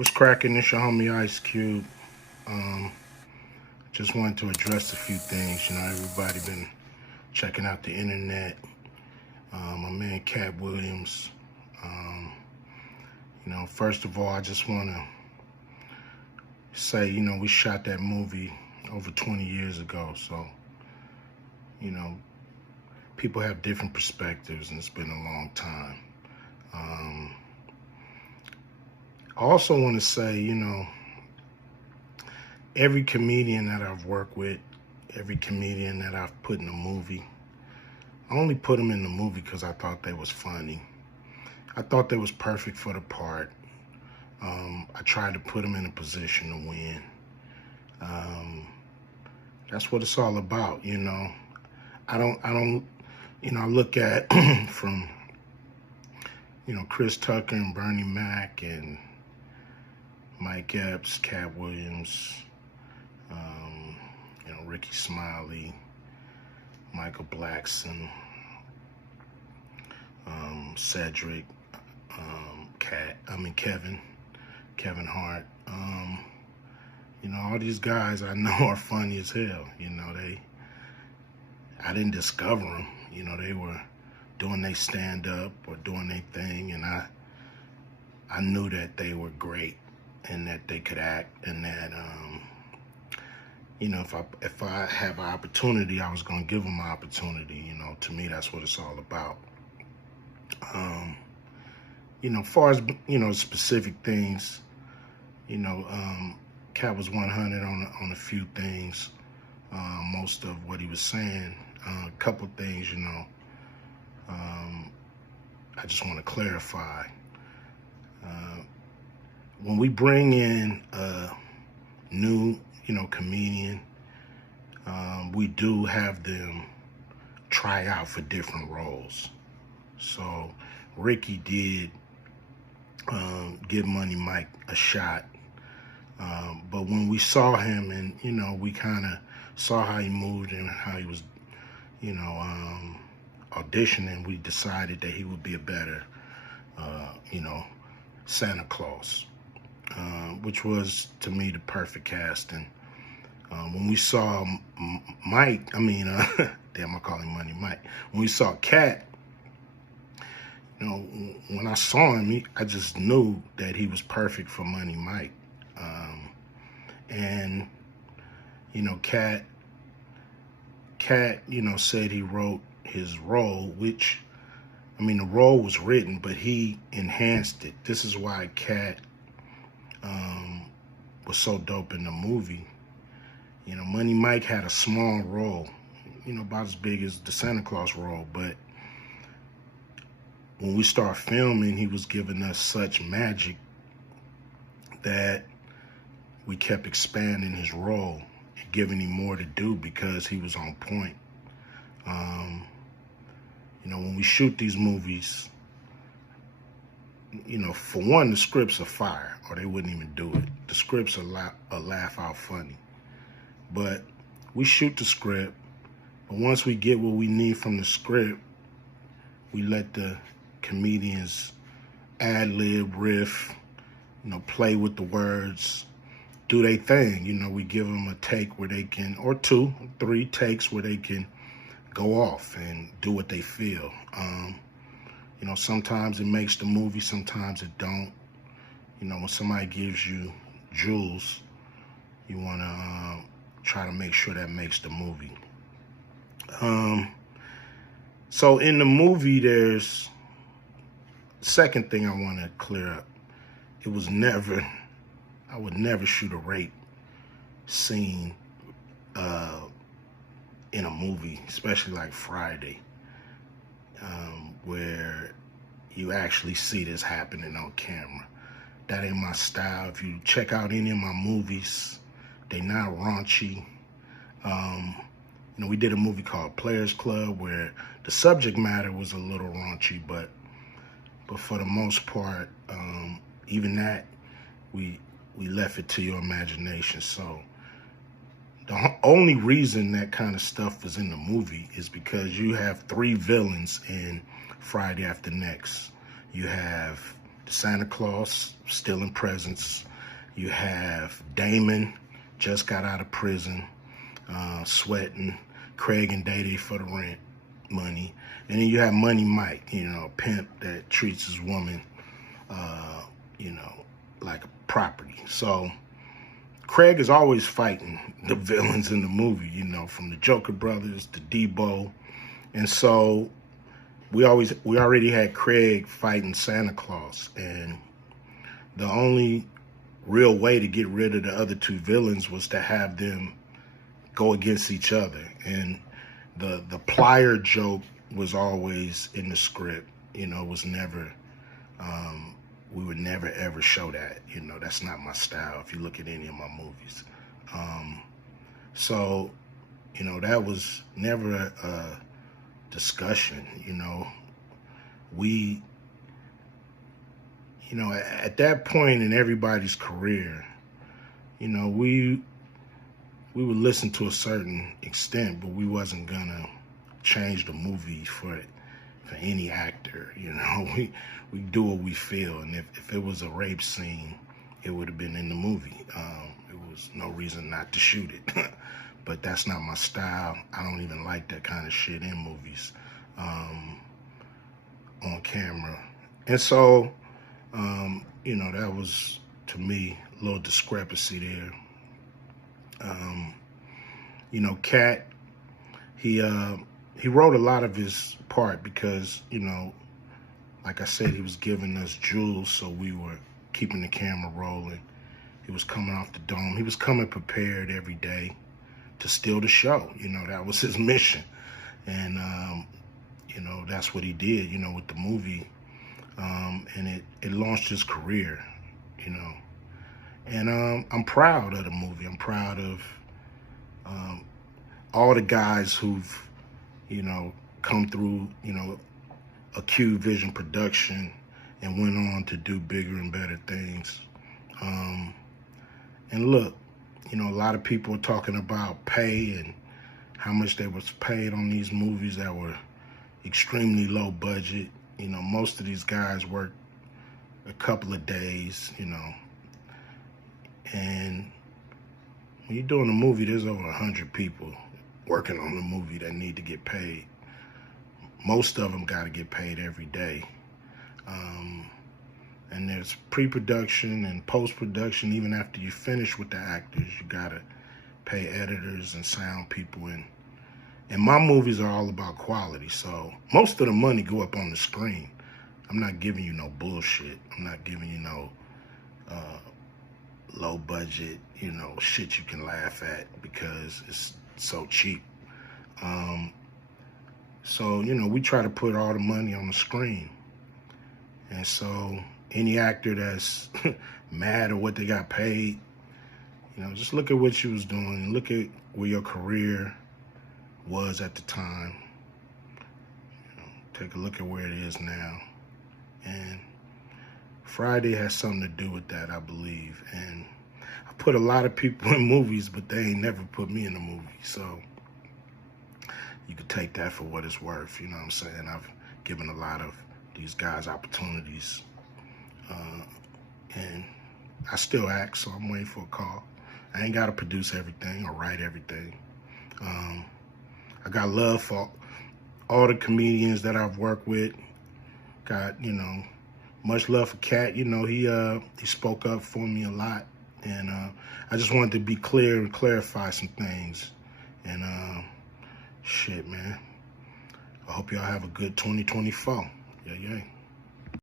What's cracking? It's your homie Ice Cube. Just wanted to address a few things. Everybody been checking out the internet. My man Cat Williams. First of all, I just want to say, we shot that movie over 20 years ago. So, people have different perspectives, and it's been a long time. I also want to say, every comedian that I've worked with, every comedian that I've put in a movie, I only put them in the movie because I thought they was funny. I thought they was perfect for the part. I tried to put them in a position to win. That's what it's all about, I look at from, Chris Tucker and Bernie Mac and Mike Epps, Cat Williams, Ricky Smiley, Michael Blackson, Cedric, Kevin Hart. All these guys I know are funny as hell. I didn't discover them. They were doing their stand-up or doing their thing, and I knew that they were great and that they could act, and that if I have an opportunity, I was gonna give them an opportunity. To me, that's what it's all about. Far as specific things, Cat was 100 on a few things. Most of what he was saying, a couple things, I just want to clarify. When we bring in a new, comedian, we do have them try out for different roles. So Ricky did give Money Mike a shot. But when we saw him and, we kind of saw how he moved and how he was, auditioning, we decided that he would be a better, Santa Claus, which was, to me, the perfect casting. When we saw Mike, damn, I call him Money Mike. When we saw Cat, when I saw him, I just knew that he was perfect for Money Mike. And, Cat, said he wrote his role, which, the role was written, but he enhanced it. This is why Cat was so dope in the movie. Money Mike had a small role, about as big as the Santa Claus role, but when we start filming, he was giving us such magic that we kept expanding his role and giving him more to do because he was on point. When we shoot these movies, for one, the scripts are fire, or they wouldn't even do it. The scripts are laugh out funny. But we shoot the script, but once we get what we need from the script, we let the comedians ad-lib, riff, play with the words, do their thing. We give them a take where they can, or 2, 3 takes where they can go off and do what they feel. Sometimes it makes the movie, sometimes it don't. When somebody gives you jewels, you want to try to make sure that makes the movie. So in the movie, there's second thing I want to clear up. I would never shoot a rape scene in a movie, especially like Friday, where you actually see this happening on camera. That ain't my style. If you check out any of my movies, they not raunchy. We did a movie called Players Club where the subject matter was a little raunchy, but for the most part, even that, we left it to your imagination. So the only reason that kind of stuff was in the movie is because you have 3 villains in Friday After Next. You have Santa Claus stealing presents You have Damon, just got out of prison, sweating. Craig and Day for the rent money. And then you have Money Mike, a pimp that treats his woman, like a property. So Craig is always fighting the villains in the movie, from the Joker brothers to Debo. And so we already had Craig fighting Santa Claus. And the only real way to get rid of the other two villains was to have them go against each other. And the plier joke was always in the script. It was never, we would never ever show that. That's not my style if you look at any of my movies. So, that was never a discussion. We, at that point in everybody's career, we would listen to a certain extent, but we wasn't gonna change the movie for any actor. We do what we feel, and if it was a rape scene, it would have been in the movie. It was no reason not to shoot it. But that's not my style. I don't even like that kind of shit in movies, on camera. And so, that was, to me, a little discrepancy there. Cat, he wrote a lot of his part because, like I said, he was giving us jewels, so we were keeping the camera rolling. He was coming off the dome. He was coming prepared every day to steal the show. That was his mission. And, that's what he did, with the movie. And it launched his career, And I'm proud of the movie. I'm proud of all the guys who've, come through, Acute Vision Production and went on to do bigger and better things. And look, a lot of people are talking about pay and how much they was paid on these movies that were extremely low budget. Most of these guys work a couple of days, and when you're doing a movie, there's over 100 people working on the movie that need to get paid. Most of them got to get paid every day. And there's pre-production and post-production. Even after you finish with the actors, you got to pay editors and sound people. And my movies are all about quality, so most of the money go up on the screen. I'm not giving you no bullshit. I'm not giving you no low budget, shit you can laugh at because it's so cheap. So, we try to put all the money on the screen. And so any actor that's mad at what they got paid, just look at what you was doing. Look at where your career was at the time. Take a look at where it is now. And Friday has something to do with that, I believe. And I put a lot of people in movies, but they ain't never put me in a movie. So you could take that for what it's worth. You know what I'm saying? I've given a lot of these guys opportunities. And I still act, so I'm waiting for a call. I ain't got to produce everything or write everything. I got love for all the comedians that I've worked with. Got, much love for Cat. He spoke up for me a lot. And I just wanted to be clear and clarify some things. And shit, man. I hope y'all have a good 2024. Yeah.